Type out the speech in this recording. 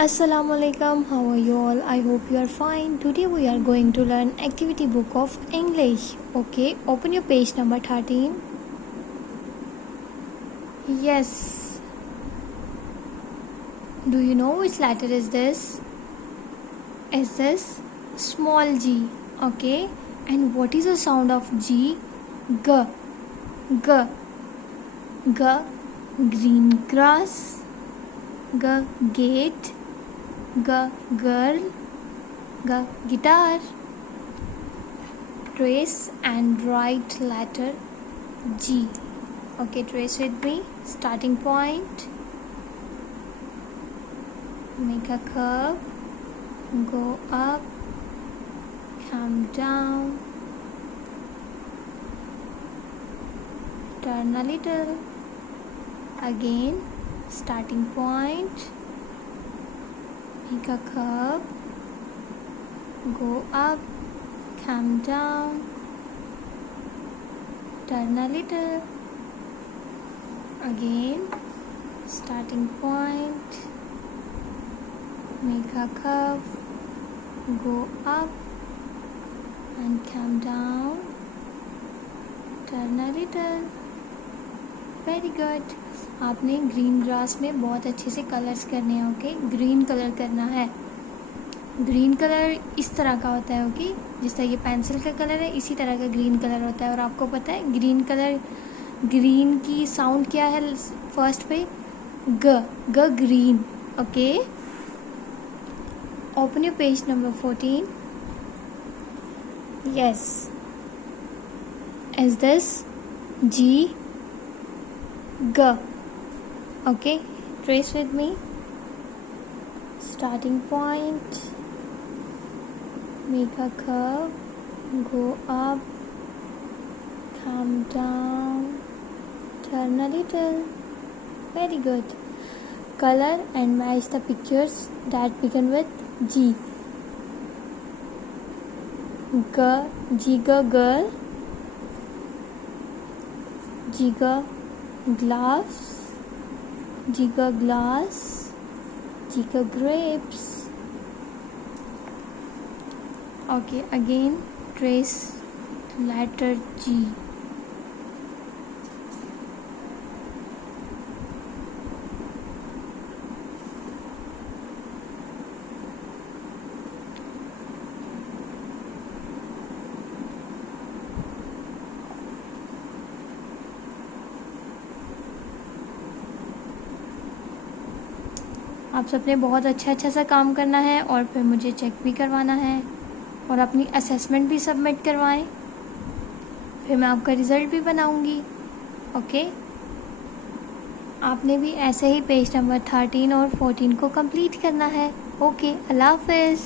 Assalamualaikum, how are you all? I hope you are fine. Today we are going to learn activity book of English. Okay, open your page number 13. Yes. Do you know which letter is this? Is this small g? Okay, and what is the sound of G? G. G. G. Green grass. G. Gate. G. Girl. G. Guitar. Trace and write letter G. Okay, trace with me. Starting point. Make a curve. Go up. Come down. Turn a little. Again, starting point. Make a curve. Go up. Come down. Turn a little. Again, starting point. Make a curve. Go up and come down. Turn a little. Very good. आपने green grass में बहुत अच्छे से colours करने हैं. Okay, green colour करना है. Green colour इस तरह का होता है. ओके, जिस तरह ये पेंसिल का कलर है इसी तरह का ग्रीन कलर होता है. और आपको पता है ग्रीन कलर, ग्रीन की साउंड क्या है फर्स्ट पे? ग. ग green. Okay, open your page number 14. Yes. Is this G? G. Okay, trace with me. Starting point. Make a curve. Go up. Come down. Turn a little. Very good. Color and match the pictures that begin with G. G. G. Girl. G. Glass. G. Glass. G. Grapes. Okay, again trace letter G. आप सबने बहुत अच्छा सा काम करना है और फिर मुझे चेक भी करवाना है और अपनी असेसमेंट भी सबमिट करवाएं. फिर मैं आपका रिज़ल्ट भी बनाऊंगी. ओके, आपने भी ऐसे ही पेज नंबर 13 और 14 को कंप्लीट करना है. ओके, अल्लाह हाफ़िज़.